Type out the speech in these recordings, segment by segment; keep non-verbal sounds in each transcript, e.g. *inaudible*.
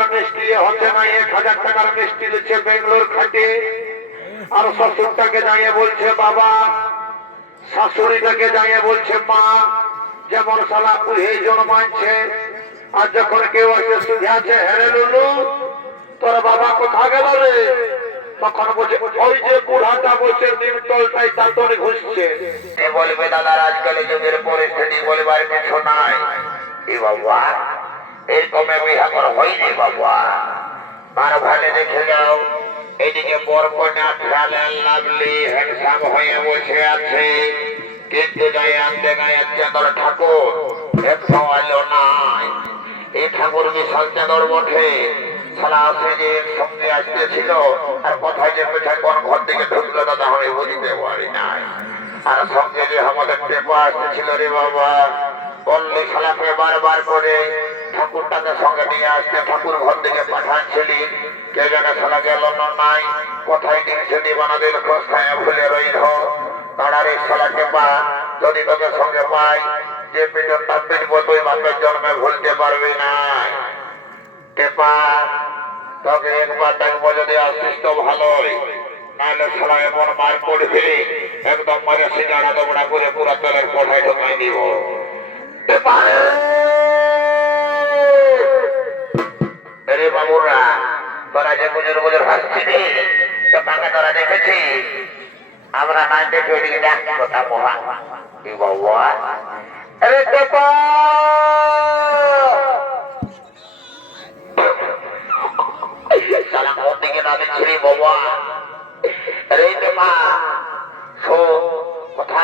টাকার মিষ্টি হচ্ছে না, এক হাজার টাকার মিষ্টি দিচ্ছে বেঙ্গলোর খাটে। আর শ্বশুরটাকে দাঁড়িয়ে বলছে, বাবা, শাশুড়িটাকে দাঁড়িয়ে বলছে, মা, যেমন সালা পুহে জন্মাচ্ছে আর যখন কেউ এসে সুঝাচ্ছে হেরে লুলু, তোর বাবা কোথা গেল রে? তখন বলছে, ওই যে বুড়াটা বসে নিমতলটাই দাঁতনে ঘুষছে। বলবে, দাদার আজকাল যুগের পরিস্থিতি বলবার কিছু নাই। এ বাবা? এরকমে বিহা করা হয়নি বাবা। আর ভালো দেখে যাও এদিকে বর কন্যা খেয়ালে লাগলি হ্যান্ডসাম হয়ে বসে আছে। কিন্তু যাই আনতে গায়ে চাঁদর ঠাকুর একটু আলো নাই। এই ঠাকুর বিশাল চাঁদর বটে। সালা আসে যে সঙ্গে আসতেছিল, আর কোথায় যে পেছায় কোন ঘর থেকে ঢুকলো দাদা আমি বুঝতে পারি নাই। আর সঙ্গে যে আমাদের টেপা আসতেছিল রে বাবা, বললি শালাকে বারবার করে ঠাকুরটাকে সঙ্গে নিয়ে আসতে ঠাকুর ঘর থেকে পাঠাচ্ছিলি। কে জানে শালা গেল নাই। কোথায় দিনছিলি বানাদের খোঁজ খায় ভুলে রইল। তাড়ারে শালাকে পা যদি তোকে সঙ্গে পাই, যে পেটনটা পিটবো তুই বাপের জন্মে ভুলতে পারবি না। টেপা তোকে একবার দেখব যদি আসিস তো ভালোই। নাহলে সারা এমন মার পড়বে, একদম মারে সিগারা দৌড়া করে পুরা তলের কোঠায় ঢোকাই দিব রে! বাবুরা, তোরা যে গুজর গুজর টেপাকে তোরা দেখেছি? আমরা না দেখে ওইদিকে কথা মহা কি বাবা আরে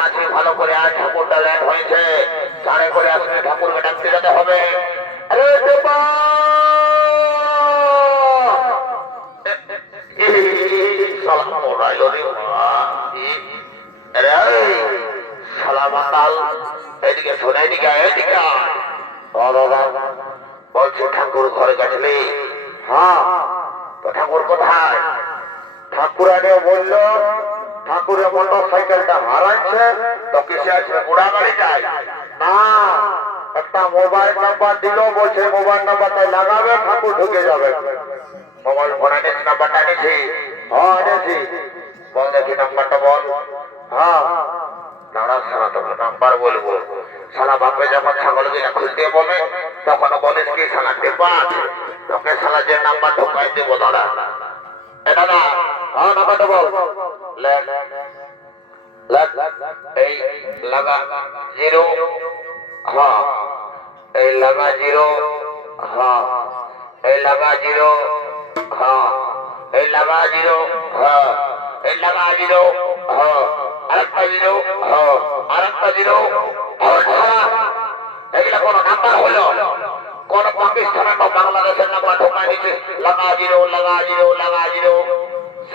আছে ভালো করে ঠাকুরটা হয়েছে। করে ঠাকুরকে ডাকতে যেতে হবে। বলছি ঠাকুর ঘরে গেছিলি হ্যাঁ তো ঠাকুর কোথায় ঠাকুর আগে বলল ঠাকুরের মোটর সাইকেলটা হারাইছে তো কিসে আসবে ঘোড়া গাড়ি চাই না একটা মোবাইল নাম্বার দিল বলছে মোবাইল নাম্বারটা লাগাবে ঠাকুর ঢুকে যাবে মোবাইল ফোন নাম্বারটা এনেছি হ্যাঁ এনেছি বল দেখি নাম্বারটা বল হ্যাঁ দাঁড়া সারা তোকে নাম্বার বলব সালা বাপে যখন ছাগল গিয়ে খুলতে বলে তখন বলিস কি সালা টেপা আছে তোকে সালা যে নাম্বার ঢোকাই দেবো দাঁড়া এ দাদা হ্যাঁ নাম্বারটা বল লেখ লেখ এই লাগা জিরো হ্যাঁ এই লাগা জিরো হ্যাঁ এই লাগা জিরো হ্যাঁ এই লাগা জিরো হ্যাঁ এই লাগা জিরো হ্যাঁ আরেকটা জিরো হ্যাঁ আরেকটা জিরো এগুলা লাগা জিরো লাগা জিরো লাগা জিরো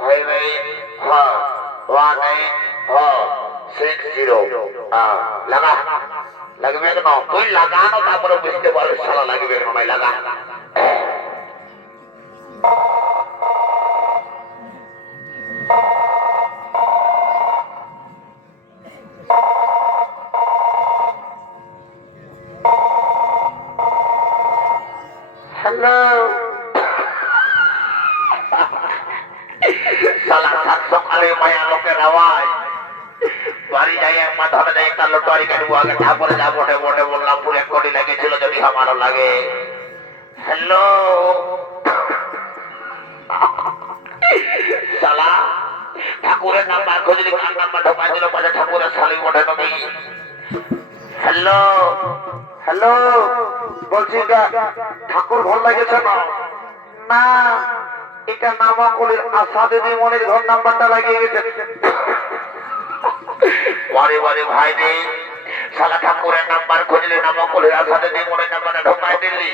এইট হ্যাঁ ওয়ান এইট হ্যাঁ সিক্স জিরো হ্যাঁ লাগা। লাগবে কেন তুই লাগানো তারপরে বুঝতে পারবি সালা লাগবে কেন নাই লাগা। হ্যালো লাগেছে না না এটা নামাকুলের আশা দিদি মনের ঘর নাম্বারটা লাগিয়ে গেছে। বারে বারে ভাই রে শালা ঠাকুরের নাম্বার খুঁজলে নামাকুলের আশা দিদি নাম্বারটা ঢোকাই দিলি।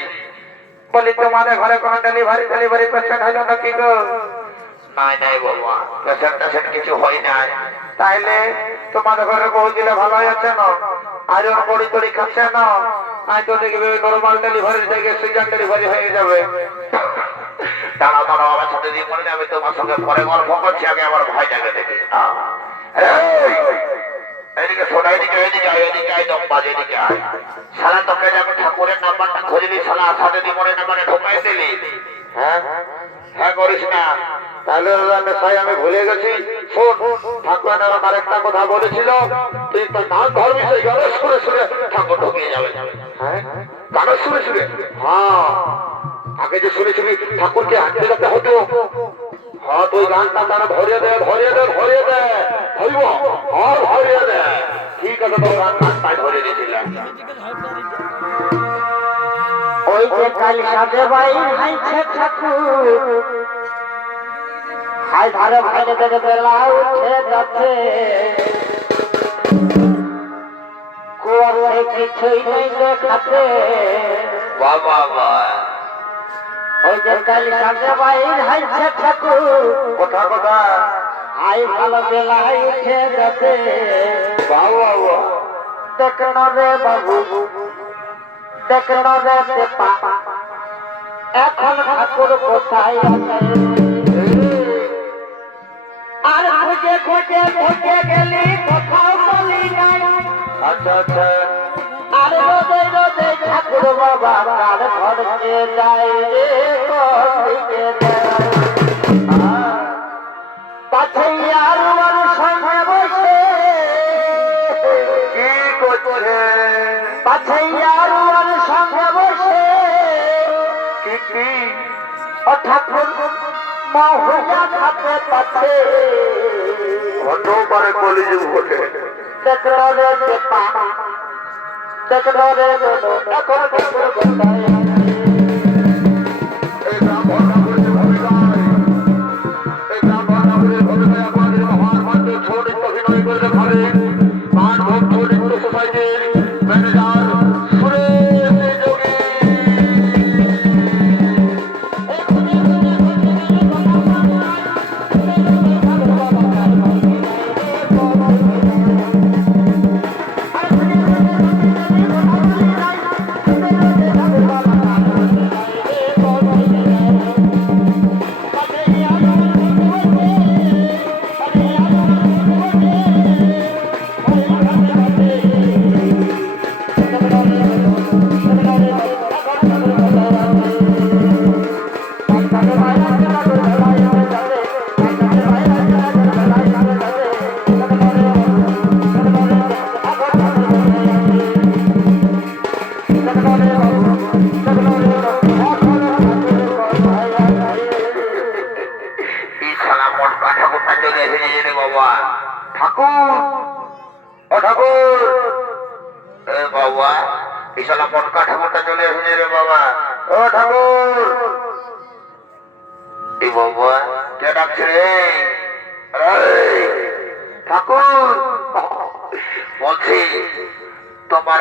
বলি তোমাদের ঘরে কোনো ডেলিভারি ডেলিভারি পেশেন্ট হইল না কি গো? নাই নাই বাবা পেশেন্ট টেশেন্ট কিছু হয় নাই। তাইলে তোমাদের ঘরে বউ দিলে ভালো আছে না? আর ওর বড়ি তড়ি খাচ্ছে না? আজ তো দেখবে নর্মাল ডেলিভারি থেকে সিজন ডেলিভারি হয়ে যাবে। দাঁড়াও দাঁড়াও আমার সাথে দিয়ে আমি তোমার সঙ্গে পরে গল্প করছি আগে আমার ভাইটাকে দেখি। এদিকে শোনা এদিকে এদিকে আয় এদিকে আয় দম্বাজ এদিকে আয়। শালা তোকে যে আমি ঠাকুরের নাম্বারটা খুঁজলি শালা সাথে দিয়ে মনে নাম্বারে ঢোকাই দিলি হ্যাঁ? হ্যাঁ করিস না। তাহলে সাই আমি ভুলে গেছি। শোন ঠাকুর একটা কথা বলেছিল। সুরে সুরে হ্যাঁ? হ্যাঁ। আগে যে শুনেছিলি, ঠাকুরকে হাঁটতে যেতে হতো। হ্যাঁ তুই গানটা তারা ধরিয়ে দে ধরিয়ে দে ধরিয়ে দে। ধরিব হ্যাঁ দে। ঠিক আছে দিয়েছিলাম। ওই হাইছে ঠাকুর। হাই ধারে ভাইরে দেখে বেলা উঠে যাচ্ছে। কুয়াশে কিছুই নেই দেখাতে। বাবা ওই যে কাল সাজে বাই হাইছে ঠাকুর। কথা কথা হাই ভালো বেলায় উঠে যাচ্ছে। বাবা দেখন রে বাবু। দেখন রে দেপা এখন ঠাকুর কোথায় আছে? আর খুঁজে খুঁজে খুঁজে গেলি কোথাও বলি নাই। আচ্ছা আচ্ছা। আর রোদে রোদে ঠাকুর বাবা কার ঘরকে যাই রে কোথিকে যায় পাছে আর ওর সঙ্গে বসে। কি করছে? পাছে আর ওর সঙ্গে বসে। কি কি? ও ঠাকুর মহুয়া খাতে পাচ্ছে অন্য পারে কলিযুগ ঘটে দেখল রে দেপা দেখল রে দোনো এখন আপনাদের মহান ছোট অভিনয় করে ছোট সোসাইটির ম্যানেজার ও ঠাকুর। এ বাবা এই শালা ঠাকুরটা চলে এসেছে রে বাবা। ও ঠাকুর। এই বাবা, কে ডাকছে রে? ঠাকুর। বলছি, তোমার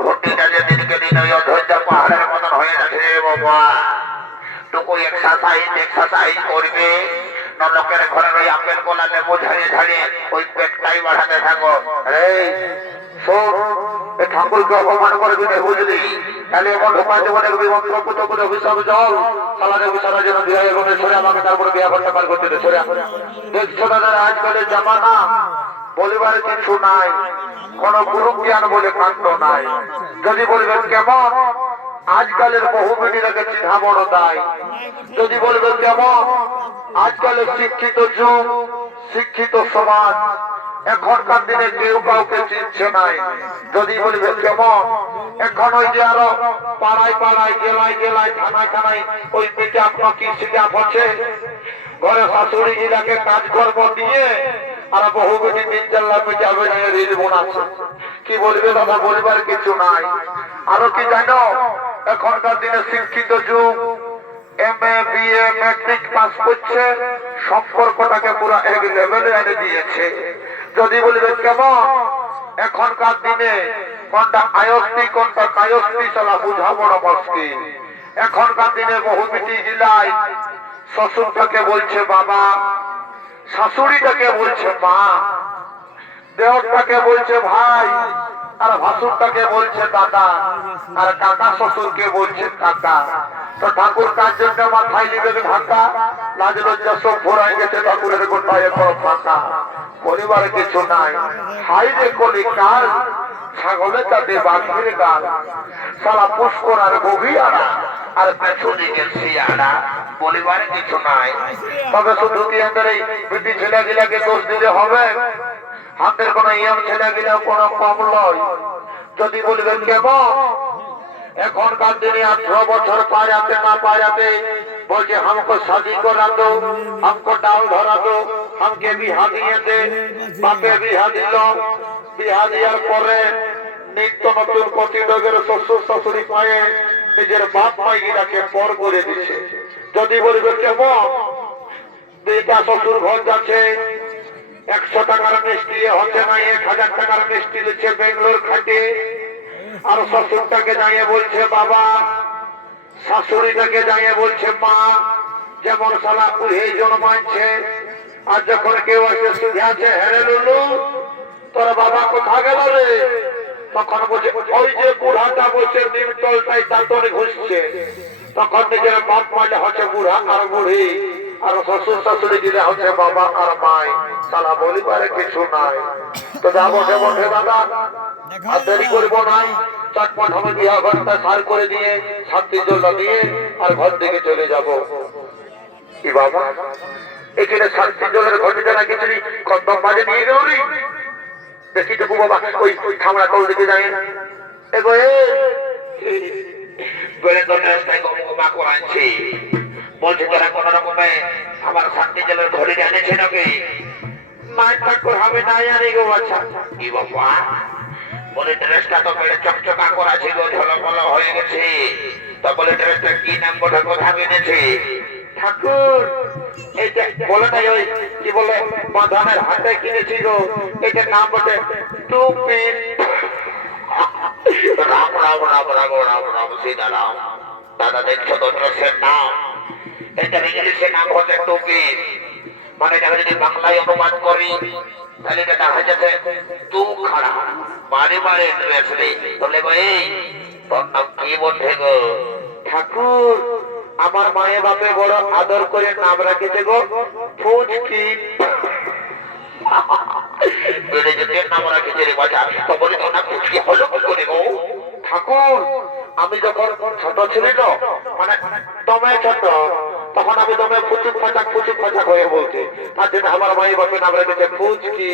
ভর্তিটা যে দিনকে দিন ওই অধৈর্য পাহাড়ের মতন হয়ে যাচ্ছে রে বাবা। টুকু এক্সারসাইজ এক্সারসাইজ করবে। লোকের ঘরে ওই আপেল কলা লেবু ঝাড়িয়ে ঝাড়িয়ে ওই পেটটাই বাড়াতে থাকো। ঠাকুরকে অপমান করবি না, বুঝলি? তাহলে এমন ঢোকা দেখবি মন্ত্র করে জল সালা দেখবি সারা আমাকে তারপরে বিয়ে করতে সরে। দেখছ আজকালের জামানা? বলিবার কিছু নাই। কোন গুরু জ্ঞান বলে নাই। যদি বলবেন কেমন? আজকালের বহু মিনিটাকে চিন্তা বড় দায়। যদি বলবেন কেমন? আজকালের শিক্ষিত যুগ, শিক্ষিত সমাজ। এখনকার দিনে কেউ কাউকে চিনছে নাই। যদি বলবে কেমন? এখন ওই যে আরও পাড়ায় পাড়ায়, গেলায় গেলায়, থানায় থানায় ওই পিঠে আপনার কি সিটাপ হচ্ছে ঘরে শাশুড়ি জিরাকে কাজ কর্ম দিয়ে আর বহু বেটি তিন চার লাখ পেটে হবে না রিল বোনাচ্ছে কি বলবে দাদা, বলবার কিছু নাই। আরও কি জানো? এখনকার দিনে শিক্ষিত যুগ যদি বলবে, কেমন? এখনকার দিনে কোনটা আয়স্তি কোনটা কায়স্তি চলা বুঝা বড় এখনকার দিনে বহু মিটি জেলায় শ্বশুরটাকে বলছে, বাবা শাশুড়িটাকে বলছে মা দেহটাকে বলছে ভাই আর ভাসুরটাকে বলছে দাদা, আর কাকা শ্বশুরকে বলছে কাকা। তো ঠাকুর কার জন্য মাথায় নিবে ঢাকা? লাজ লজ্জা সব ভরাই গেছে ঠাকুরের গোটায় ফাঁকা পরিবারে কিছু নাই। হাই রে কলি কাল, ছাগলে তাতে বাঘের গাল। সারা পুষ্কর আর গভীরা আর পেছনে শিয়ারা পরিবারে কিছু নাই। তবে শুধু কি আমাদের এই ছেলেগুলাকে দোষ দিলে হবে? হাতের কোন ইয়ং ছেলেগুলা কোন কম লয় যদি বলবেন কেমন এখনকার দিনে আঠারো বছর পায়াতে না পায়াতে বলছে हमको शादी करा दो हमको डाल धरा दो हमके बिहा দিয়ে দে বাপে বিহা দিল বিহা দেওয়ার পরে নিত্য নতুন প্রতিযোগের শ্বশুর শাশুড়ি পায়ে নিজের বাপ মাইগিরাকে পর করে দিচ্ছে যদি বলবে কেমন দুইটা শ্বশুর ঘর যাচ্ছে একশো টাকার মিষ্টি হচ্ছে না, এক হাজার টাকার মিষ্টি দিচ্ছে বেঙ্গলোর খাটে। আর শ্বশুরটাকে দাঁড়িয়ে বলছে, বাবা, শাশুড়িটাকে দাঁড়িয়ে বলছে, মা, যেমন সালা পুহে জন্মাচ্ছে আর যখন কেউ এসে সুঝাছে হেরে লুলু, তোর বাবা কোথা গেল রে? তখন বলছে, ওই যে বুড়াটা বলছে, নিমতলটাই দাঁতনে ঘুষছে। তখন নিজের বাপ মাইলে হচ্ছে বুড়া আর বুড়ি। আর শ্বশুর শাশুড়ি দিলে হচ্ছে বাবা আর মাই। তারা বলিবারে কিছু নাই। তো যা বসে দাদা আর দেরি করব নাই। চটপট আমি বিয়া ঘরটা সার করে দিয়ে শান্তি জলটা দিয়ে আর ঘর থেকে চলে যাব। কি বাবা? এখানে শান্তি জলের ঘটিটা না কিছু কদম বাজে নিয়ে গেল দেখি দেখু বাবা ওই খামড়া কল দিকে যায়। এগো এ রাস্তায় গম গমা করাচ্ছে বলছে, তারা কোন রকমে আমার শান্তি জলের ঘরে জানেছে নাকি? নাই ঠাকুর হবে না জানি গো আচ্ছা। কি বাবা বলে ড্রেসটা তো বেড়ে চকচকা করা ছিল, ঝলমল হয়ে গেছে। বলে ড্রেসটা কি নাম ঠাকুর বলে ওই কি বলে, বাঁধানের হাতে কিনেছি গো। নাম বটে টুপি রাম রাম রাম রাম রাম রাম সীতা রাম দাদা দেখছ তো ড্রেসের নাম? এটা ইংলিশে নাম হচ্ছে টুপি মানে এটাকে যদি বাংলায় অনুবাদ করি, তাহলে এটা দেখা যাচ্ছে তু খাড়া বারে বারে ড্রেস নেই তাহলে এই তোর নাম কি বলছে গো? ঠাকুর, আমার মায়ের বাপে বড় আদর করে নাম রাখেছে গো ফুচকি *laughs* নাম রাখেছে রে বাজা তো বলি না ফুচকি হলো কি করে গো? ঠাকুর, আমি যখন ছোট ছিলি মানে দমে ছোট, তখন আমি দমে ফুচুক ফাচাক ফুচুক ফাচাক হয়ে বলছি তার জন্য আমার মায়ের বাপে নাম রেখেছে, ফুচকি।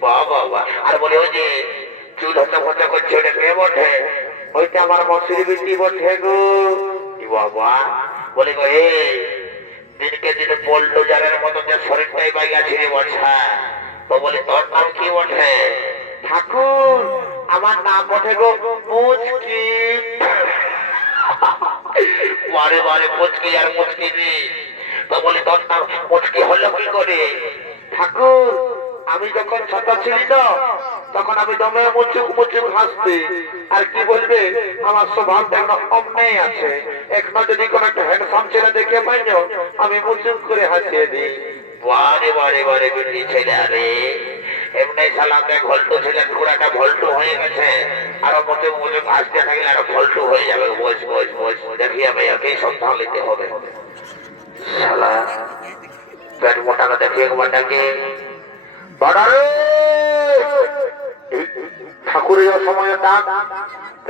বাবা বাবা। আর বলে, ওই যে চুল হতে ফটা করছে, ওটা কে বটে? ওইটা আমার মসুরি বিটি গো। বাবা? বলে, গো দিনকে দিনে জারের মতো যে শরীরটাই তো বলে, তোর নাম কি বটে? ঠাকুর আমার নাম বটে গো মুচকি। বারে বারে মুচকি আর মুচকি রে। তো বলে তোর নাম মুচকি হলো কি করে? ঠাকুর আমি যখন ছোট ছিলি না তখন আমি দমে মুচুক মুচুক হাসতে। আর কি বলবে? আমার স্বভাব দেখো অমনেই আছে। এখনও যদি কোন একটা হ্যান্ডসাম ছেলে দেখে পাই না, আমি মুচুক করে হাসিয়ে দিই। বারে বারে বারে বেরিয়ে ছেলে আরে এমনি সালামে ঘল্টু ছেলে পুরাটা ভল্টু হয়ে গেছে। আরও মুচুক মুচুক হাসতে থাকলে আরও ভল্টু হয়ে যাবে। বস বস বস, দেখি আমি একেই সন্ধান নিতে হবে। শালা, পেট মোটাকে দেখি একবার ডাকে। বাড়ারে ঠাকুরের সময় ডাক।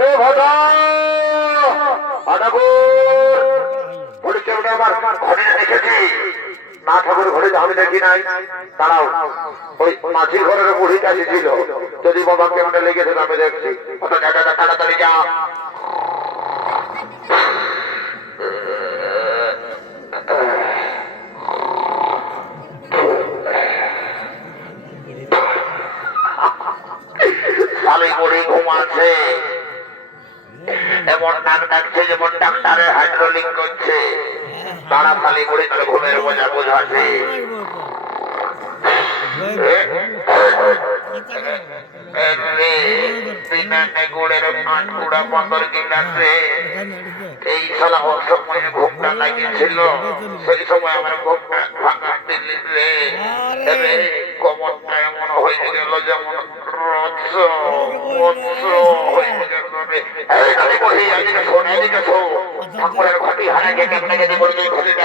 এ ভদা বলেছে ওটা আমার ঘরে দেখেছি না ঠাকুর ঘরে আমি দেখি নাই। দাঁড়াও, ওই মাঝির ঘরের বুড়ি কাছে ছিল। যদি বাবা কেমন লেগেছে আমি দেখছি। তাড়াতাড়ি যা বুড়ি ঘুমাচ্ছে। এমন নাক ডাকছে যেমন ডাক্তারের হাইড্রোলিক করছে। তারা বুড়ি তাহলে ঘুমের মজা বোঝাচ্ছে এই সালা ঘুমটা লাগিয়েছিল সেই সময় আমার ঘুমটা ভাঙা দিল্লি রে রে কমরটা এমন হয়ে গেল যেমন মৎস্য হয়ে গেল। রে এই দাদি বহি এদিকে শোন এদিকে শোন। ঠাকুরের ঘটি হারা গিয়ে কেমনে গেছে বলে তুই ঘটিটা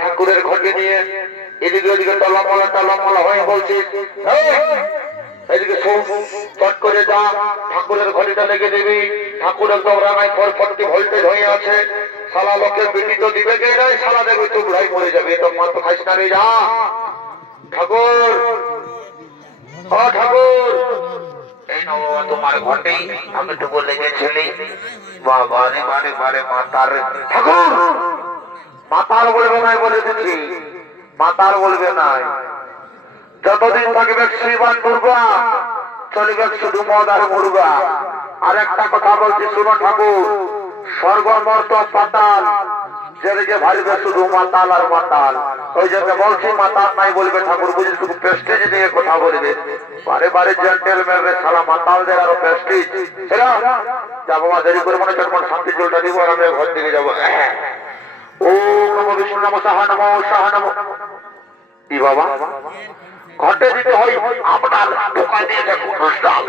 ঠাকুরের ঘটে নিয়ে এদিকে ওদিকে টলামলা টলামলা হয়ে ঠাকুরের ঘড়িটা লেগে দিবি, ঠাকুর একদম রানায় ফরফরটি ভোল্টেজ হয়ে আছে, শালা লোকের বিটি তো দিবে কে নাই শালা দেখবি তুই মরে তো মাত্র যা। ঠাকুর ঠাকুর তোমার ঘটেই আমি তো বলে গেছিলি বারে বারে মাতার ঠাকুর। মাতার বলবে নাই বলে দিচ্ছি। মাতার বলবে নাই। যতদিন থাকবে শ্রীমান দুর্গা, চলিবে শুধু মদ আর মুরগা। আর একটা কথা বলছি, শুনো ঠাকুর। স্বর্গমর্ত পাতাল যেদিকে ভারবে শুধু মাতাল আর মাতাল। ওই জন্য বলছি মাতাল নাই বলবে ঠাকুর বুঝি, শুধু প্রেস্টিজ দিয়ে কথা বলবে। বারে বারে জেন্টেলম্যান রে সালা মাতালদের আরও প্রেস্টিজ যাব মা দেরি করে মনে চটপট শান্তি জলটা দিব আর আমি ঘর দিকে যাব। ওম নমো বিষ্ণু, নমো সাহা নমো সাহা, নমো। কি বাবা? ঘটে দিতে হয় আপনার ঢোকা দিয়েছে অনুষ্ঠান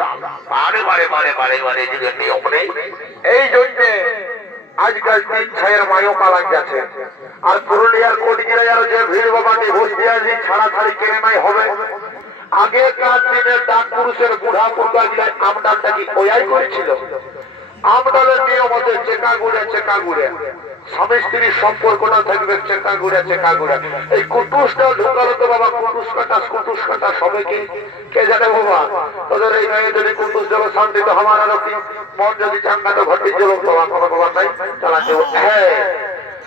বারে বারে বারে বারে বারে এই জন্যে আজকাল তিন ছায়ের মায়ও পালান গেছে আর পুরুলিয়ার কোটিগিরাই আর যে ভিড় বাবা ডিভোর্স দিয়া যে ছাড়া ছাড়ি কেনে নাই হবে। আগেকার দিনের ডাক পুরুষের বুড়া পুরুষা গিলায় আমডালটা কি ওয়াই করেছিল? আমডালের নিয়ম হচ্ছে চেকা ঘুরে চেকা ঘুরে স্বামী স্ত্রীর সম্পর্কটা থাকবে চেকা ঘুরে চেকা ঘুরে এই কুটুসটা ঢুকালো তো বাবা, কুটুস কাটা কুটুস কাটা সবাইকে কে? জানে বাবা? তোদের এই মেয়ে যদি কুটুস দেবো, শান্তি তো আমার আরও কি। মন যদি চাঙ্গা তো ঘটি জল বাবা কোনো বাবা নাই চালাতে হ্যাঁ।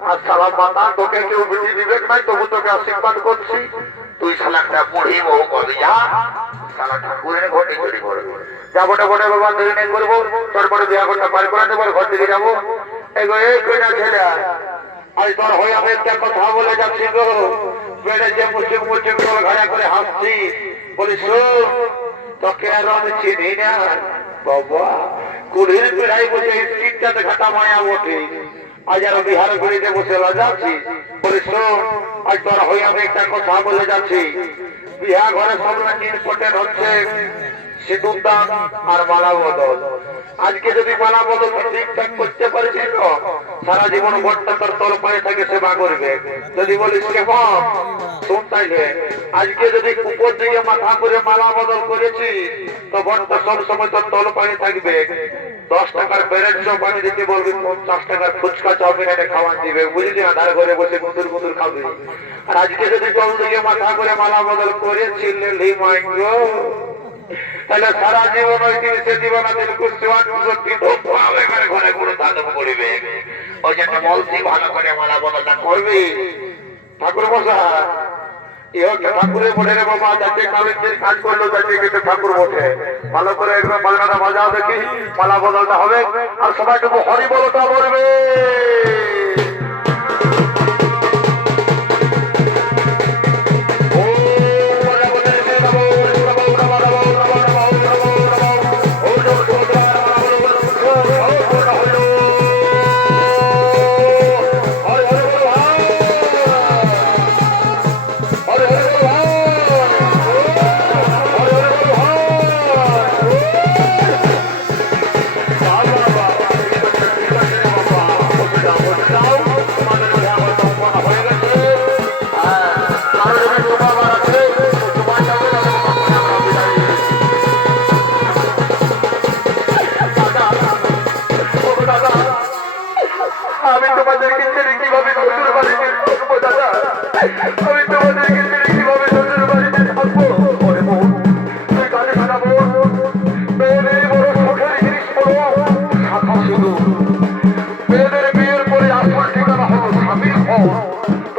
আর সালাম মাতা, তোকে কেউ বিধি দিবে নাই তবু তোকে আশীর্বাদ করছি। তুই শালা একটা বুড়ি বউ কবি যা বটে আমি চিনি না। বাবা, কুড়ির মায়া ওঠে আজ বিহার ঘুরিতে বসে যাচ্ছি বলি, শোন, আজ তোর হয়ে আমি একটা কথা বলে যাচ্ছি। বিহা ঘরে সব নাকি ইম্পর্টেন্ট হচ্ছে। সিঁদুর দান আর মালা বদল। আজকে যদি মালা বদল ঠিকঠাক করতে পারিস সারা জীবন ভোটটা তোর তোর পায়ে থেকে সেবা করবে। যদি বলিস আজকে যদি উপর দিকে মাথা করে মালা বদল করেছি, তো ভোটটা সব সময় তোর তল পায়ে থাকবে। দশ টাকার ব্রেড চপ পানি দিতে বলবি, পঞ্চাশ টাকার ফুচকা চাউমিন এনে খাওয়ান দিবে। বুঝলি না ধার ঘরে বসে গুঁদুর গুঁদুর খাবি। আর আজকে যদি তল দিকে মাথা করে মালা বদল করেছিলে মাইঙ্গো তাহলে সারা জীবন ওই জিনিসে জীবন দিল কুস্তিওয়ান কুস্তি হবে ঘরে ঘরে গুরু দাদব করিবে ওই জন্য বলছি, ভালো করে মালা বদলটা করবি। ঠাকুর ইহকে ঠাকুরের বলে রে বাবা, যাকে কালের কাজ করল যাকে কিন্তু ঠাকুর বটে। ভালো করে একদম বাজনাটা বাজাও দেখি, মালা বদলটা হবে, আর সবাই কিন্তু হরি বলটা বলবে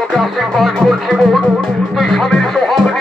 Gas in Bank, Bunchy Mode. These hammers are hammering.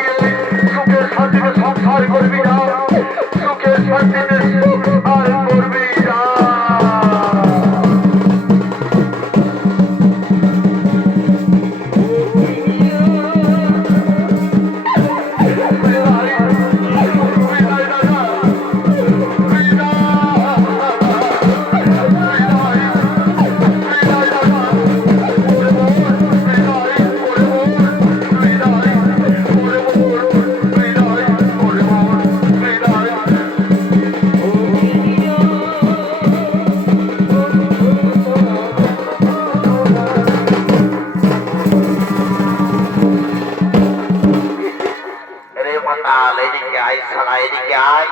সকাল এদিকে আয় সারা এদিকে আয়।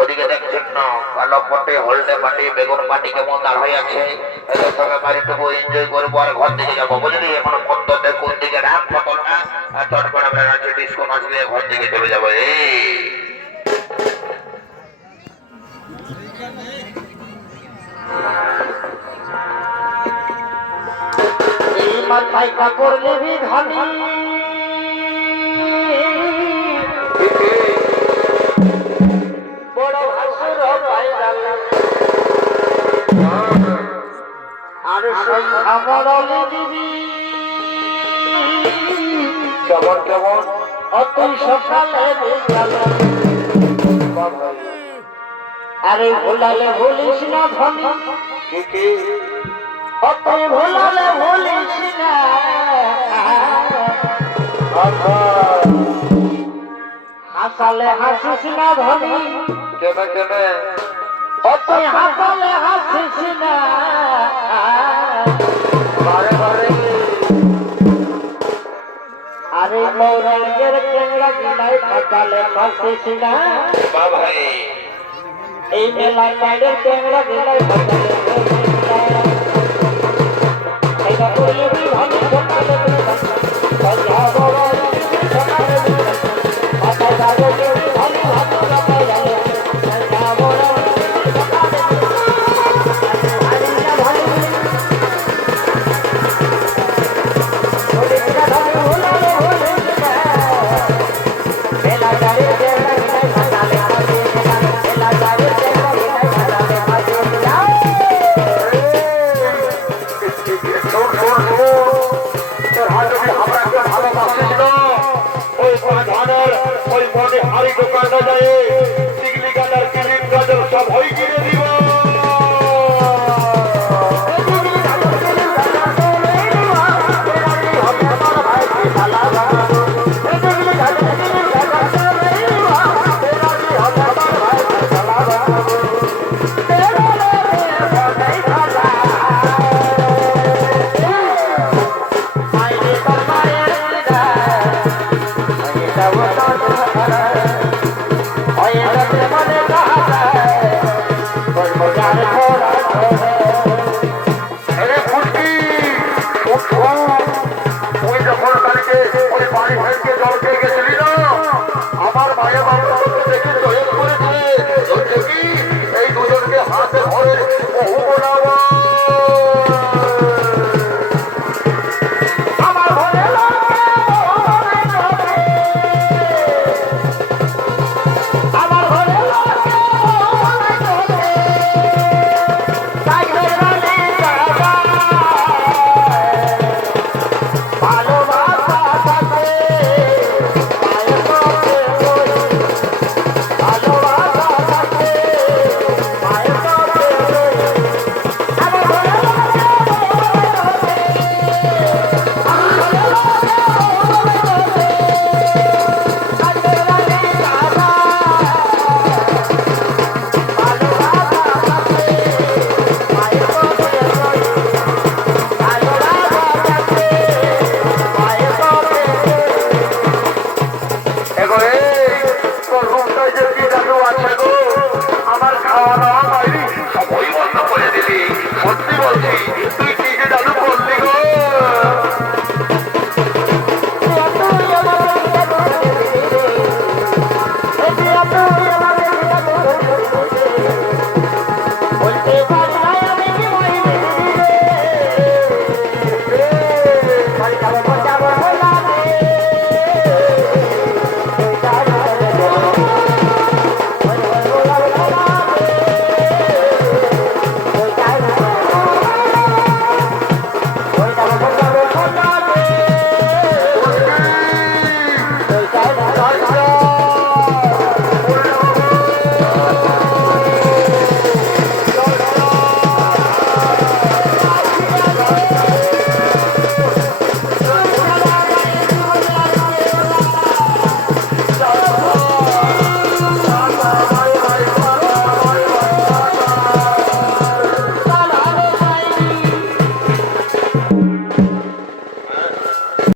ওদিকে দেখছেন না কালো পটে, হলদে পাটি বেগুন পাটি কেমন দাঁড়াই আছে। এদের সঙ্গে বাড়িটুকু এনজয় করব আর ঘর দিকে যাব। বুঝলি? এখন পদ্মতে কোন দিকে ঢাক ফটল না আর চটপট আমরা রাজ্যে বিস্কুট আসলে ঘর দিকে চলে যাব। এই। মাথায় কাপড় নেবি ঘানি কেমন কেমন? অতুই সকালে আরে ভুলালে ভুলিস না ধনী। কি কি? অতুই ভুলিস না। হাসালে হাসিস না ধনী। কেনে কেনে? অতুই হাসালে হাসিস না। বারে বারে। আরে মৌরঙ্গের কেংরা গিলাই হাসালে হাসিস না। বা এই মেলা বাইরের কেংরা গিলাই হাসালে হাসিস না। এটা করলে ভালো সকালে সন্ধ্যা বড় সকালে